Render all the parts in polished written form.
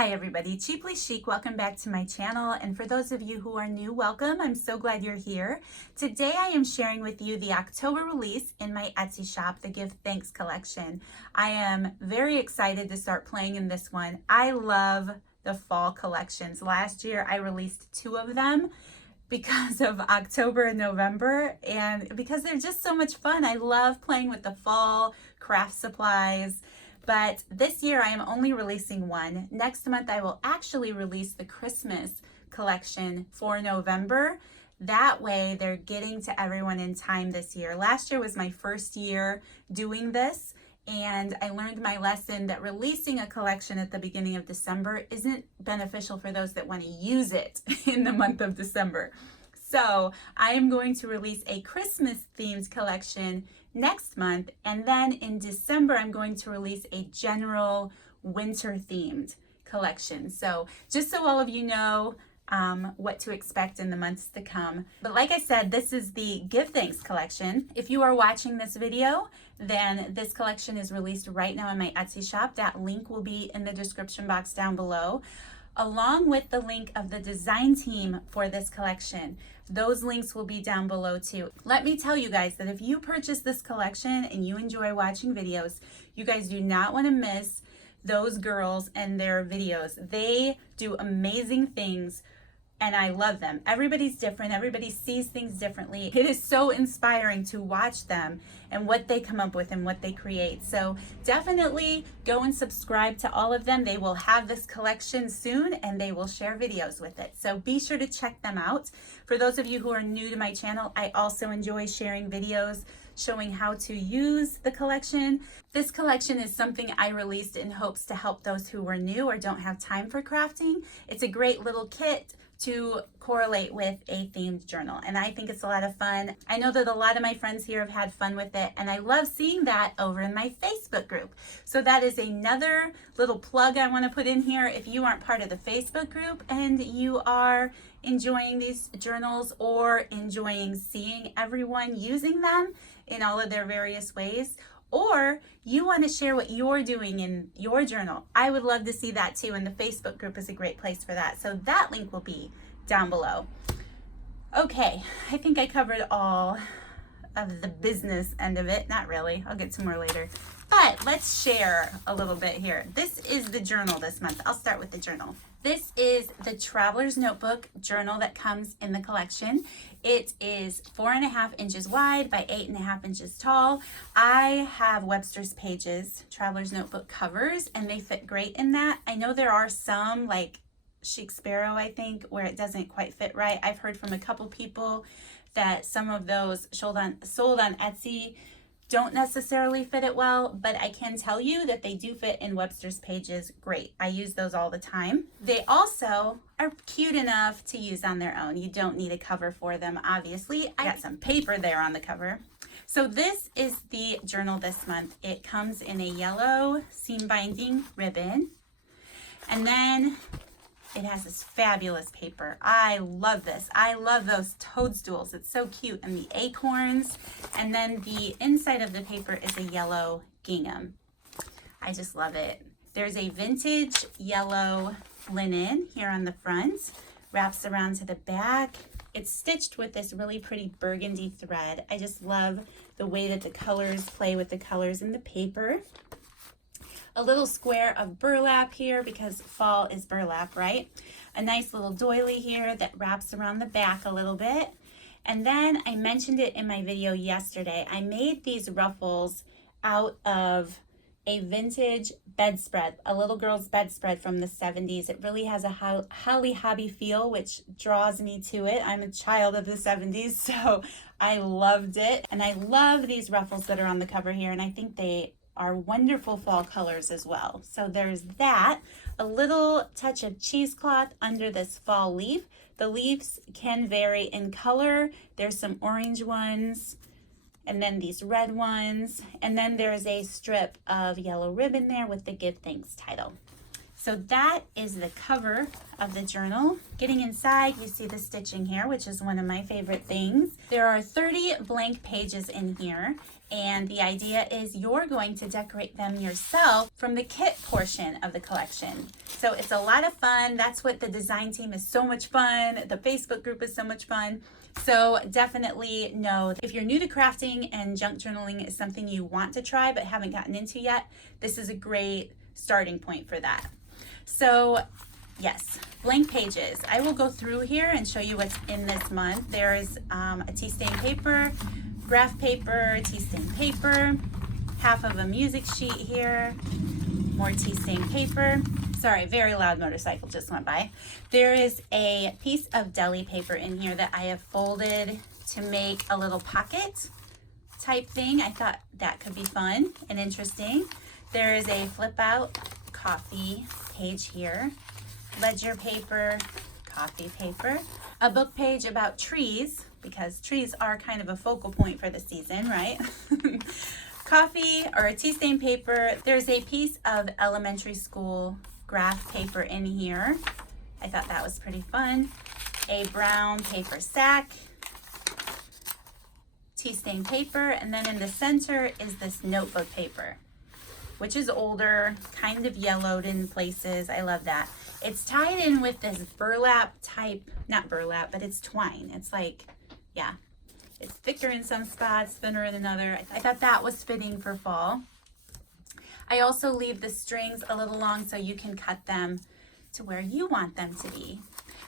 Hi everybody, Cheaply Chic, welcome back to my channel, and for those of you who are new, welcome. I'm so glad you're here. Today I am sharing with you the October release in my Etsy shop, the Give Thanks collection. I am very excited to start playing in this one. I love the fall collections. Last year I released 2 of them because of October and November, and because they're just so much fun. I love playing with the fall craft supplies. But this year I am only releasing 1. Next month I will actually release the Christmas collection for November. That way they're getting to everyone in time this year. Last year was my first year doing this, and I learned my lesson that releasing a collection at the beginning of December isn't beneficial for those that want to use it in the month of December. So I am going to release a Christmas themed collection next month, and then in December I'm going to release a general winter themed collection. So just so all of you know what to expect in the months to come. But like I said, this is the Give Thanks collection. If you are watching this video, then this collection is released right now in my Etsy shop. That link will be in the description box down below, along with the link of the design team for this collection. Those links will be down below too. Let me tell you guys that if you purchase this collection and you enjoy watching videos, you guys do not want to miss those girls and their videos. They do amazing things, and I love them. Everybody's different. Everybody sees things differently. It is so inspiring to watch them and what they come up with and what they create. So definitely go and subscribe to all of them. They will have this collection soon, and they will share videos with it. So be sure to check them out. For those of you who are new to my channel, I also enjoy sharing videos showing how to use the collection. This collection is something I released in hopes to help those who were new or don't have time for crafting. It's a great little kit to correlate with a themed journal, and I think it's a lot of fun. I know that a lot of my friends here have had fun with it, and I love seeing that over in my Facebook group. So that is another little plug I want to put in here. If you aren't part of the Facebook group and you are enjoying these journals or enjoying seeing everyone using them in all of their various ways, or you want to share what you're doing in your journal, I would love to see that too, and the Facebook group is a great place for that. So that link will be down below. Okay, I think I covered all of the business end of it. Not really, I'll get to more later. But let's share a little bit here. This is the journal this month. I'll start with the journal. This is the Traveler's Notebook journal that comes in the collection. It is 4.5 inches wide by 8.5 inches tall. I have Webster's Pages Traveler's Notebook covers, and they fit great in that. I know there are some, like Chic Sparrow, I think, where it doesn't quite fit right. I've heard from a couple people that some of those sold on Etsy don't necessarily fit it well, but I can tell you that they do fit in Webster's Pages great. I use those all the time. They also are cute enough to use on their own. You don't need a cover for them, obviously. I got some paper there on the cover. So this is the journal this month. It comes in a yellow seam binding ribbon, and then it has this fabulous paper. I love this. I love those toadstools. It's so cute. And the acorns. And then the inside of the paper is a yellow gingham. I just love it. There's a vintage yellow linen here on the front. Wraps around to the back. It's stitched with this really pretty burgundy thread. I just love the way that the colors play with the colors in the paper. A little square of burlap here because fall is burlap, right? A nice little doily here that wraps around the back a little bit. And then I mentioned it in my video yesterday. I made these ruffles out of a vintage bedspread, a little girl's bedspread from the 70s. It really has a Holly Hobby feel, which draws me to it. I'm a child of the 70s, so I loved it. And I love these ruffles that are on the cover here, and I think they are wonderful fall colors as well. So there's that. A little touch of cheesecloth under this fall leaf. The leaves can vary in color. There's some orange ones, and then these red ones, and then there's a strip of yellow ribbon there with the Give Thanks title. So that is the cover of the journal. Getting inside, you see the stitching here, which is one of my favorite things. There are 30 blank pages in here, And the idea is you're going to decorate them yourself from the kit portion of the collection. So it's a lot of fun. That's what the design team is so much fun. The Facebook group is so much fun. So definitely know if you're new to crafting and junk journaling is something you want to try but haven't gotten into yet, this is a great starting point for that. So yes, blank pages. I will go through here and show you what's in this month. There's a tea stain paper, graph paper, tea stain paper, half of a music sheet here, more tea stain paper. Sorry, very loud motorcycle just went by. There is a piece of deli paper in here that I have folded to make a little pocket type thing. I thought that could be fun and interesting. There is a flip out coffee page here, ledger paper, coffee paper, a book page about trees, because trees are kind of a focal point for the season, right? Coffee or a tea stain paper. There's a piece of elementary school graph paper in here. I thought that was pretty fun. A brown paper sack, tea stain paper, and then in the center is this notebook paper, which is older, kind of yellowed in places. I love that. It's tied in with this burlap type, not burlap, but it's twine. It's like, yeah, it's thicker in some spots, thinner in another. I thought that was fitting for fall. I also leave the strings a little long so you can cut them to where you want them to be.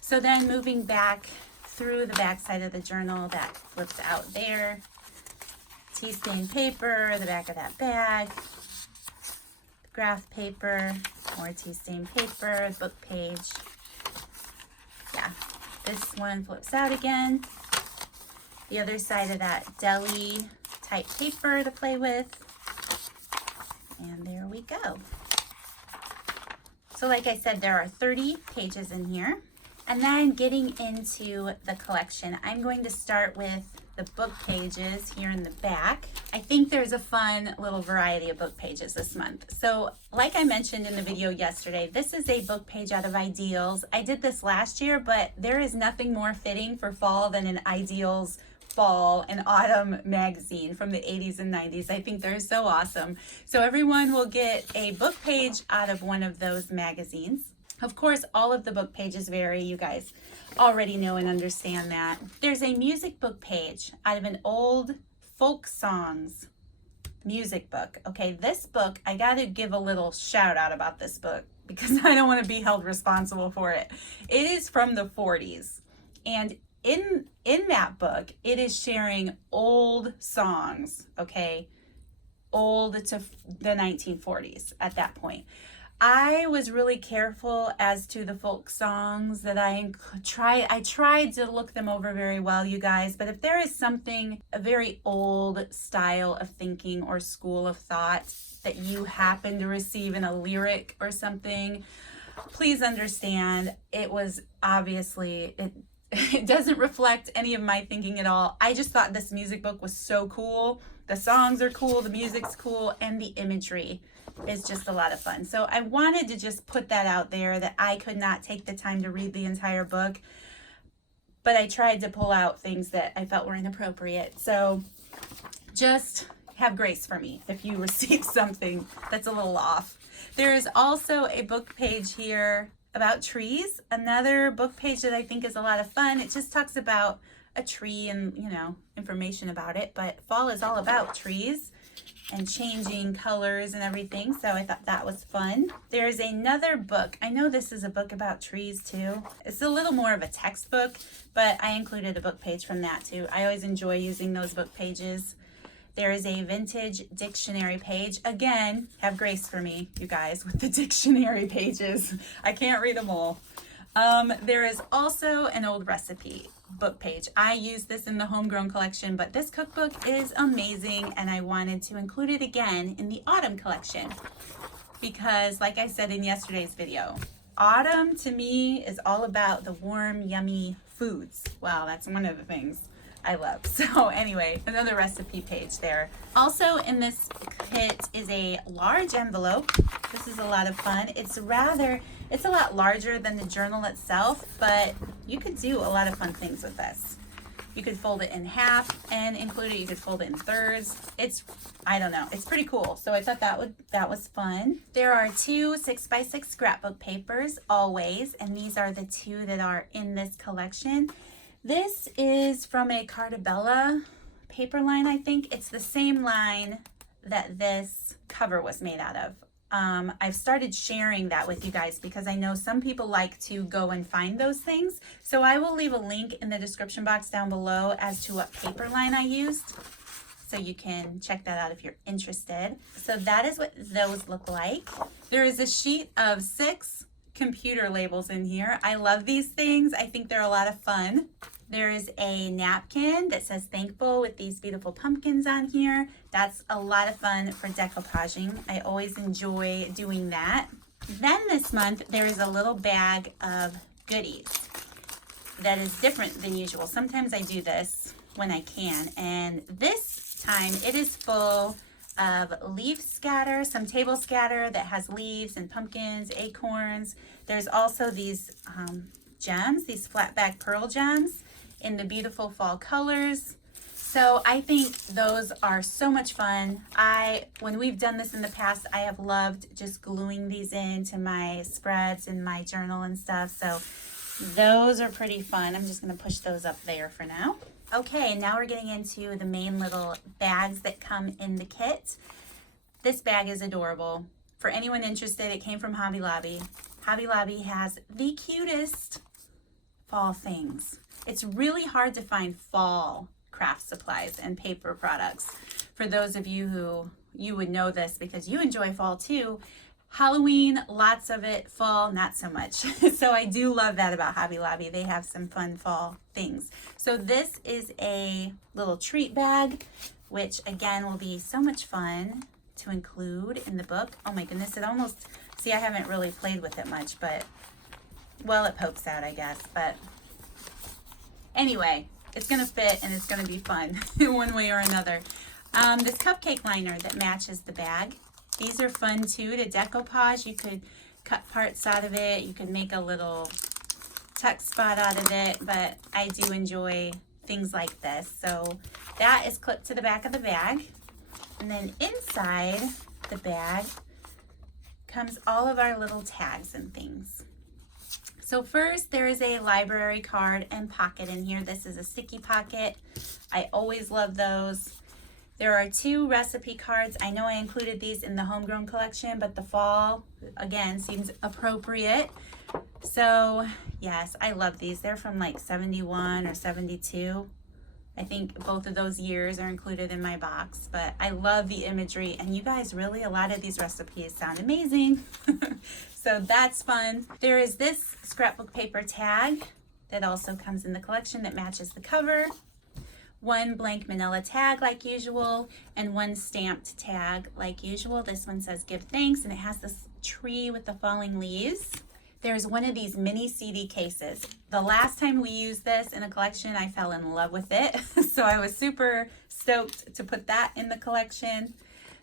So then moving back through the back side of the journal, that flips out there. Tea stain paper, the back of that bag. Graph paper, more tea stain paper, book page. Yeah, this one flips out again. The other side of that deli type paper to play with. And there we go. So like I said, there are 30 pages in here. And then getting into the collection, I'm going to start with the book pages here in the back. I think there's a fun little variety of book pages this month. So like I mentioned in the video yesterday, this is a book page out of Ideals. I did this last year, but there is nothing more fitting for fall than an Ideals fall and autumn magazine from the 80s and 90s. I think they're so awesome. So everyone will get a book page out of one of those magazines. Of course, all of the book pages vary. You guys already know and understand that. There's a music book page out of an old folk songs music book. Okay, this book, I got to give a little shout out about this book because I don't want to be held responsible for it. It is from the 40s, and in that book, it is sharing old songs, okay, old to the 1940s at that point. I was really careful as to the folk songs that I tried to look them over very well, you guys, but if there is something, a very old style of thinking or school of thought that you happen to receive in a lyric or something, please understand it was obviously, it doesn't reflect any of my thinking at all. I just thought this music book was so cool. The songs are cool, the music's cool, and the imagery is just a lot of fun. So I wanted to just put that out there that I could not take the time to read the entire book, but I tried to pull out things that I felt were inappropriate. So just have grace for me if you receive something that's a little off. There's also a book page here about trees, another book page that I think is a lot of fun. It just talks about a tree and, you know, information about it, but fall is all about trees and changing colors and everything, so I thought that was fun. There's another book. I know this is a book about trees too. It's a little more of a textbook, but I included a book page from that too. I always enjoy using those book pages. There is a vintage dictionary page. Again, have grace for me, you guys, with the dictionary pages. I can't read them all. There is also an old recipe book page. I use this in the homegrown collection, but this cookbook is amazing and I wanted to include it again in the autumn collection because, like I said in yesterday's video, autumn to me is all about the warm, yummy foods. Wow, that's one of the things I love. So anyway, another recipe page there. Also in this kit is a large envelope. This is a lot of fun. It's a lot larger than the journal itself, but you could do a lot of fun things with this. You could fold it in half and include it. You could fold it in thirds. It's, I don't know, it's pretty cool. So I thought that was fun. There are 2 6x6 scrapbook papers always, and these are the 2 that are in this collection. This is from a Cartabella paper line, I think. It's the same line that this cover was made out of. I've started sharing that with you guys because I know some people like to go and find those things. So I will leave a link in the description box down below as to what paper line I used, so you can check that out if you're interested. So that is what those look like. There is a sheet of 6 computer labels in here. I love these things. I think they're a lot of fun. There is a napkin that says thankful with these beautiful pumpkins on here. That's a lot of fun for decoupaging. I always enjoy doing that. Then this month, there is a little bag of goodies that is different than usual. Sometimes I do this when I can, and this time it is full of leaf scatter, some table scatter that has leaves and pumpkins, acorns. There's also these gems, these flat back pearl gems in the beautiful fall colors. So I think those are so much fun. When we've done this in the past, I have loved just gluing these into my spreads and my journal and stuff. So those are pretty fun. I'm just gonna push those up there for now. Okay, now we're getting into the main little bags that come in the kit. This bag is adorable. For anyone interested, it came from Hobby Lobby. Hobby Lobby has the cutest fall things. It's really hard to find fall craft supplies and paper products. For those of you who, you would know this because you enjoy fall too. Halloween, lots of it. Fall, not so much. So I do love that about Hobby Lobby. They have some fun fall things. So this is a little treat bag, which again will be so much fun to include in the book. Oh my goodness, it almost, see, I haven't really played with it much, but, well, it pokes out, I guess. But anyway, it's gonna fit and it's gonna be fun in one way or another. This cupcake liner that matches the bag. These are fun too to decoupage. You could cut parts out of it. You could make a little tuck spot out of it, but I do enjoy things like this. So that is clipped to the back of the bag. And then inside the bag comes all of our little tags and things. So first, there is a library card and pocket in here. This is a sticky pocket. I always love those. There are 2 recipe cards. I know I included these in the homegrown collection, but the fall, again, seems appropriate. So yes, I love these. They're from like 71 or 72. I think both of those years are included in my box, but I love the imagery. And you guys, really, a lot of these recipes sound amazing. So that's fun. There is this scrapbook paper tag that also comes in the collection that matches the cover. 1 blank manila tag like usual, and 1 stamped tag like usual. This one says give thanks, and it has this tree with the falling leaves. There's one of these mini CD cases. The last time we used this in a collection, I fell in love with it. So I was super stoked to put that in the collection.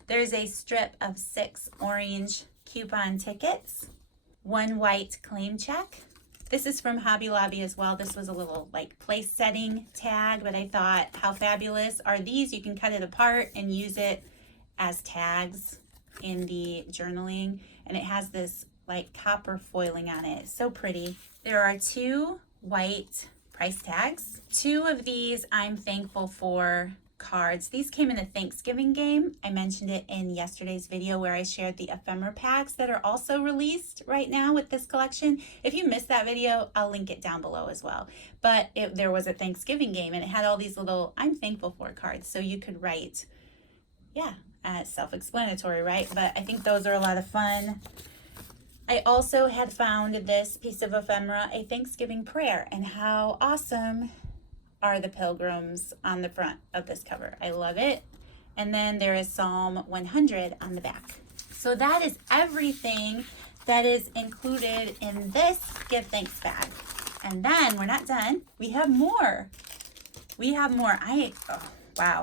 There's a strip of 6 orange coupon tickets, 1 white claim check. This is from Hobby Lobby as well. This was a little like place setting tag, but I thought, how fabulous are these? You can cut it apart and use it as tags in the journaling. And it has this like copper foiling on it. It's so pretty. There are 2 white price tags. 2 of these I'm thankful for cards. These came in a Thanksgiving game. I mentioned it in yesterday's video where I shared the ephemera packs that are also released right now with this collection. If you missed that video, I'll link it down below as well. But there was a Thanksgiving game and it had all these little I'm thankful for cards. So you could write, yeah, self-explanatory, right? But I think those are a lot of fun. I also had found this piece of ephemera, a Thanksgiving prayer, and how awesome are the pilgrims on the front of this cover. I love it. And then there is Psalm 100 on the back. So that is everything that is included in this Give Thanks bag. And then we're not done. We have more. We have more. Oh, wow.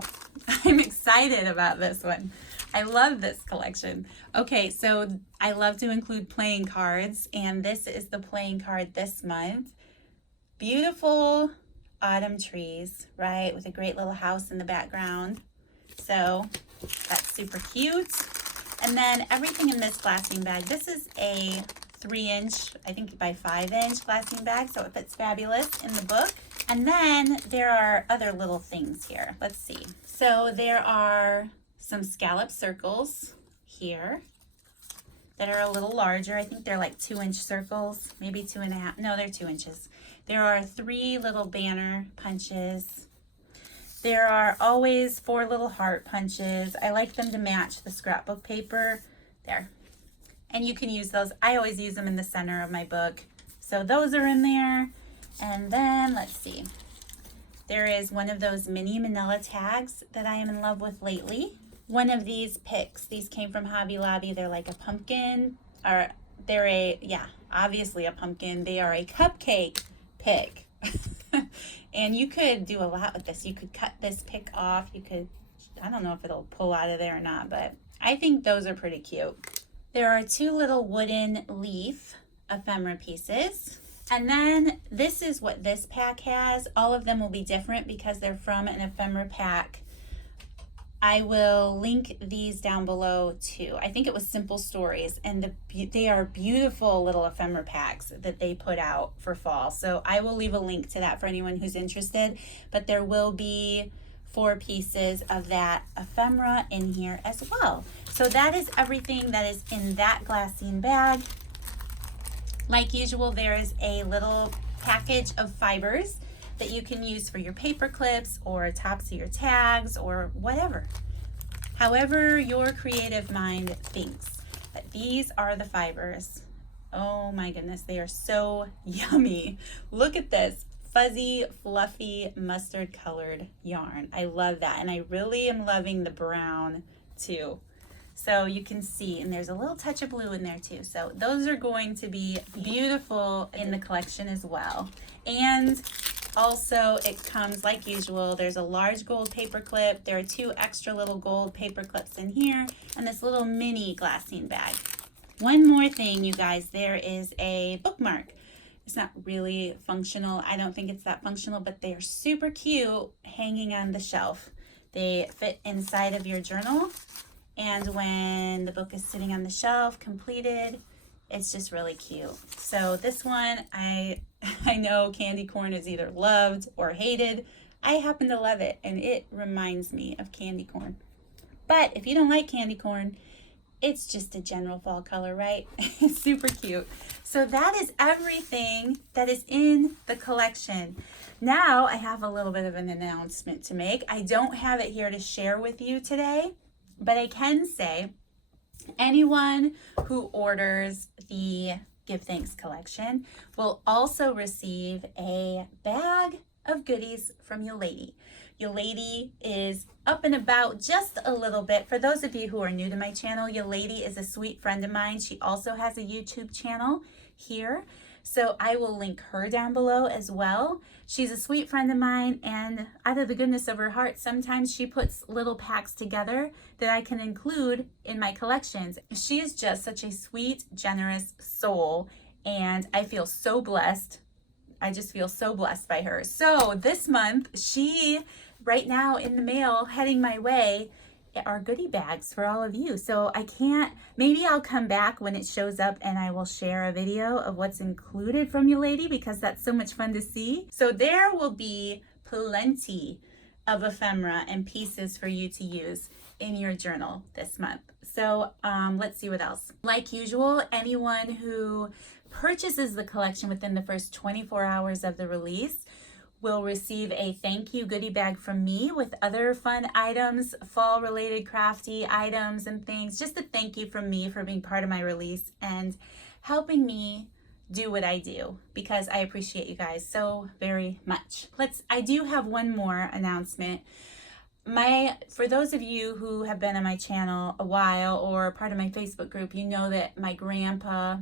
I'm excited about this one. I love this collection. Okay, so I love to include playing cards, and this is the playing card this month. Beautiful autumn trees, right? With a great little house in the background. So that's super cute. And then everything in this glassine bag, this is a 3-inch, I think by 5-inch glassine bag, so it fits fabulous in the book. And then there are other little things here. Let's see. So there are some scallop circles here that are a little larger. I think they're like 2-inch circles, maybe 2.5. No, they're 2 inches. There are 3 little banner punches. There are always 4 little heart punches. I like them to match the scrapbook paper there. And you can use those. I always use them in the center of my book. So those are in there. And then let's see. There is one of those mini manila tags that I am in love with lately. One of these picks. These came from Hobby Lobby. They're like a pumpkin, or they're a, yeah, obviously a pumpkin. They are a cupcake pick. And you could do a lot with this. You could cut this pick off. You could, I don't know if it'll pull out of there or not, but I think those are pretty cute. There are 2 little wooden leaf ephemera pieces. And then this is what this pack has. All of them will be different because they're from an ephemera pack. I will link these down below too. I think it was Simple Stories, and they are beautiful little ephemera packs that they put out for fall. So I will leave a link to that for anyone who's interested, but there will be 4 pieces of that ephemera in here as well. So that is everything that is in that glassine bag. Like usual, there is a little package of fibers that you can use for your paper clips or tops of your tags or whatever. However your creative mind thinks. But these are the fibers. Oh my goodness, they are so yummy. Look at this fuzzy, fluffy, mustard colored yarn. I love that, and I really am loving the brown too. So you can see, and there's a little touch of blue in there too. So those are going to be beautiful in the collection as well. And also, it comes like usual. There's a large gold paper clip. There are 2 extra little gold paper clips in here, and this little mini glassine bag. One more thing, you guys, there is a bookmark. It's not really functional. I don't think it's that functional, but they are super cute hanging on the shelf. They fit inside of your journal, and when the book is sitting on the shelf, completed, it's just really cute. So this one, I know candy corn is either loved or hated. I happen to love it, and it reminds me of candy corn. But if you don't like candy corn, it's just a general fall color, right? It's super cute. So that is everything that is in the collection. Now I have a little bit of an announcement to make. I don't have it here to share with you today, but I can say anyone who orders the Give Thanks collection will also receive a bag of goodies from Yolady. Yolady is up and about just a little bit. For those of you who are new to my channel, Yolady is a sweet friend of mine. She also has a YouTube channel here, so I will link her down below as well. She's a sweet friend of mine, and out of the goodness of her heart, sometimes she puts little packs together that I can include in my collections. She is just such a sweet, generous soul, and I feel so blessed. I just feel so blessed by her. So this month, right now in the mail, heading my way, are goodie bags for all of you. So maybe I'll come back when it shows up and I will share a video of what's included from Yolady, because that's so much fun to see. So there will be plenty of ephemera and pieces for you to use in your journal this month. So let's see what else. Like usual, anyone who purchases the collection within the first 24 hours of the release will receive a thank you goodie bag from me with other fun items, fall related crafty items and things. Just a thank you from me for being part of my release and helping me do what I do, because I appreciate you guys so very much. I do have one more announcement. For those of you who have been on my channel a while or part of my Facebook group, you know that my grandpa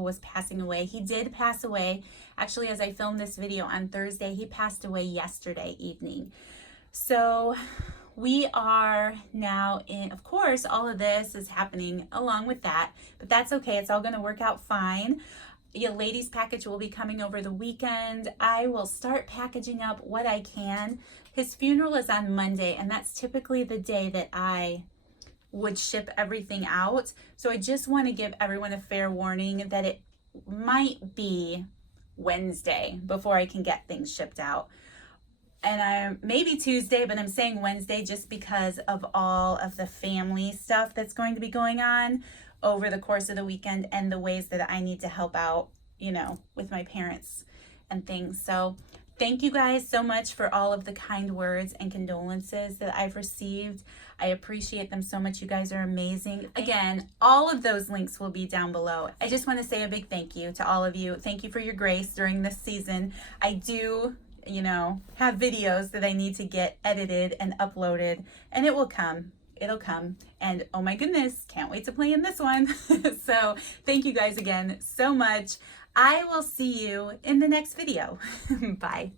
was passing away. He did pass away. Actually, as I filmed this video on Thursday, he passed away yesterday evening. So we are now of course, all of this is happening along with that, but that's okay. It's all going to work out fine. Your ladies package will be coming over the weekend. I will start packaging up what I can. His funeral is on Monday, and that's typically the day that I would ship everything out. So I just want to give everyone a fair warning that it might be Wednesday before I can get things shipped out. And I maybe Tuesday, but I'm saying Wednesday just because of all of the family stuff that's going to be going on over the course of the weekend and the ways that I need to help out, you know, with my parents and things. So thank you guys so much for all of the kind words and condolences that I've received. I appreciate them so much. You guys are amazing. Again, all of those links will be down below. I just want to say a big thank you to all of you. Thank you for your grace during this season. I do, you know, have videos that I need to get edited and uploaded, and it will come. It'll come. And oh my goodness, can't wait to play in this one. So thank you guys again so much. I will see you in the next video. Bye.